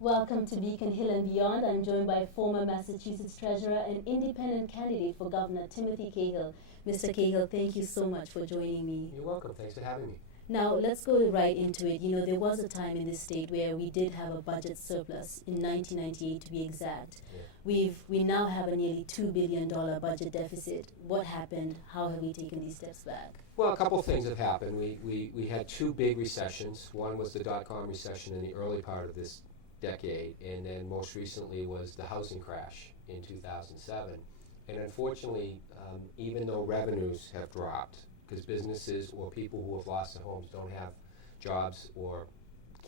Welcome to Beacon Hill and Beyond. I'm joined by former Massachusetts Treasurer and independent candidate for Governor Timothy Cahill. Mr. Cahill, thank you so much for joining me. You're welcome. Thanks for having me. Now, let's go right into it. You know, there was a time in this state where we did have a budget surplus, in 1998 to be exact. Yeah. We now have a nearly $2 billion budget deficit. What happened? How have we taken these steps back? Well, a couple of things have happened. We had two big recessions. One was the dot-com recession in the early part of this decade, and then most recently was the housing crash in 2007. And unfortunately, even though revenues have dropped, because businesses or people who have lost their homes don't have jobs or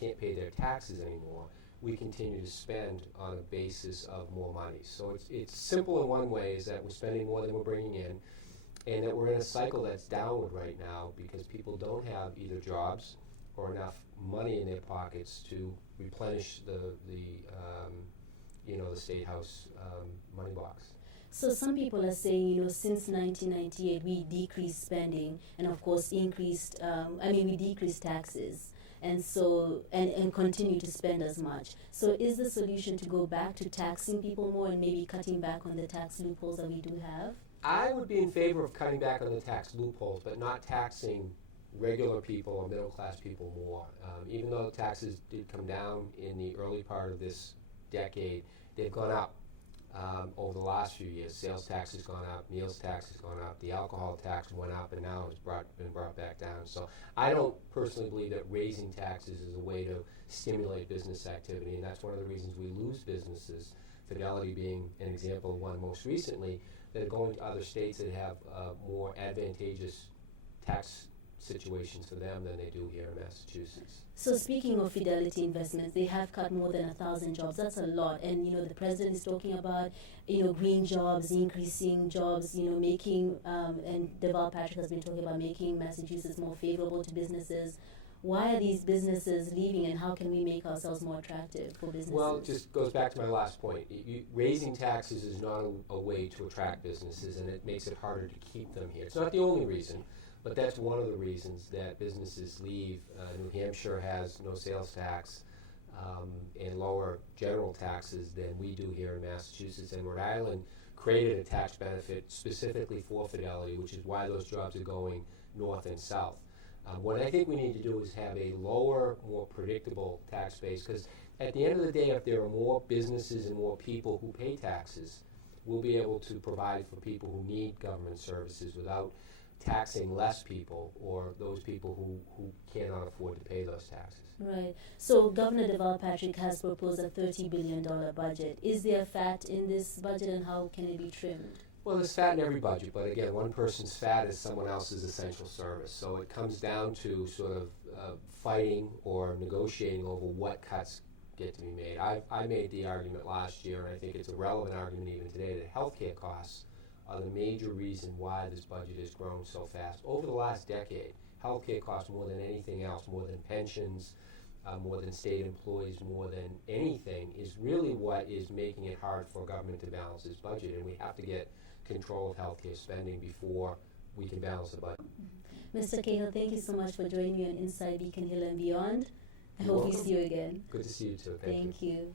can't pay their taxes anymore, we continue to spend on a basis of more money. So it's simple in one way, is that we're spending more than we're bringing in, and that we're in a cycle that's downward right now because people don't have either jobs or enough money in their pockets to replenish the state house money box. So some people are saying, you know, since 1998 we decreased spending and of course we decreased taxes and so and continue to spend as much. So is the solution to go back to taxing people more and maybe cutting back on the tax loopholes that we do have? I would be in favor of cutting back on the tax loopholes, but not taxing regular people or middle class people more. Even though taxes did come down in the early part of this decade, they've gone up. Over the last few years, sales tax has gone up, meals tax has gone up, the alcohol tax went up, and now it's been brought back down. So I don't personally believe that raising taxes is a way to stimulate business activity, and that's one of the reasons we lose businesses, Fidelity being an example of one most recently, that are going to other states that have more advantageous tax situations for them than they do here in Massachusetts. So speaking of Fidelity Investments, they have cut more than 1,000 jobs. That's a lot. And, you know, the president is talking about, you know, green jobs, increasing jobs, you know, making, and Deval Patrick has been talking about making Massachusetts more favorable to businesses. Why are these businesses leaving and how can we make ourselves more attractive for businesses? Well, it just goes back to my last point. Raising taxes is not a way to attract businesses, and it makes it harder to keep them here. It's not the only reason, but that's one of the reasons that businesses leave. New Hampshire has no sales tax and lower general taxes than we do here in Massachusetts. And Rhode Island created a tax benefit specifically for Fidelity, which is why those jobs are going north and south. What I think we need to do is have a lower, more predictable tax base, because at the end of the day, if there are more businesses and more people who pay taxes, we'll be able to provide for people who need government services without taxing less people or those people who cannot afford to pay those taxes. Right. So Governor Deval Patrick has proposed a $30 billion budget. Is there fat in this budget and how can it be trimmed? Well, there's fat in every budget, but again, one person's fat is someone else's essential service. So it comes down to sort of fighting or negotiating over what cuts get to be made. I made the argument last year, and I think it's a relevant argument even today, that healthcare costs are the major reason why this budget has grown so fast. Over the last decade, healthcare costs more than anything else, more than pensions, more than state employees, more than anything, is really what is making it hard for government to balance its budget. And we have to get control of healthcare spending before we can balance the budget. Mr. Cahill, thank you so much for joining me on Inside Beacon Hill and Beyond. I You're hope welcome. we see you again. Good to see you too. Thank you. Thank you.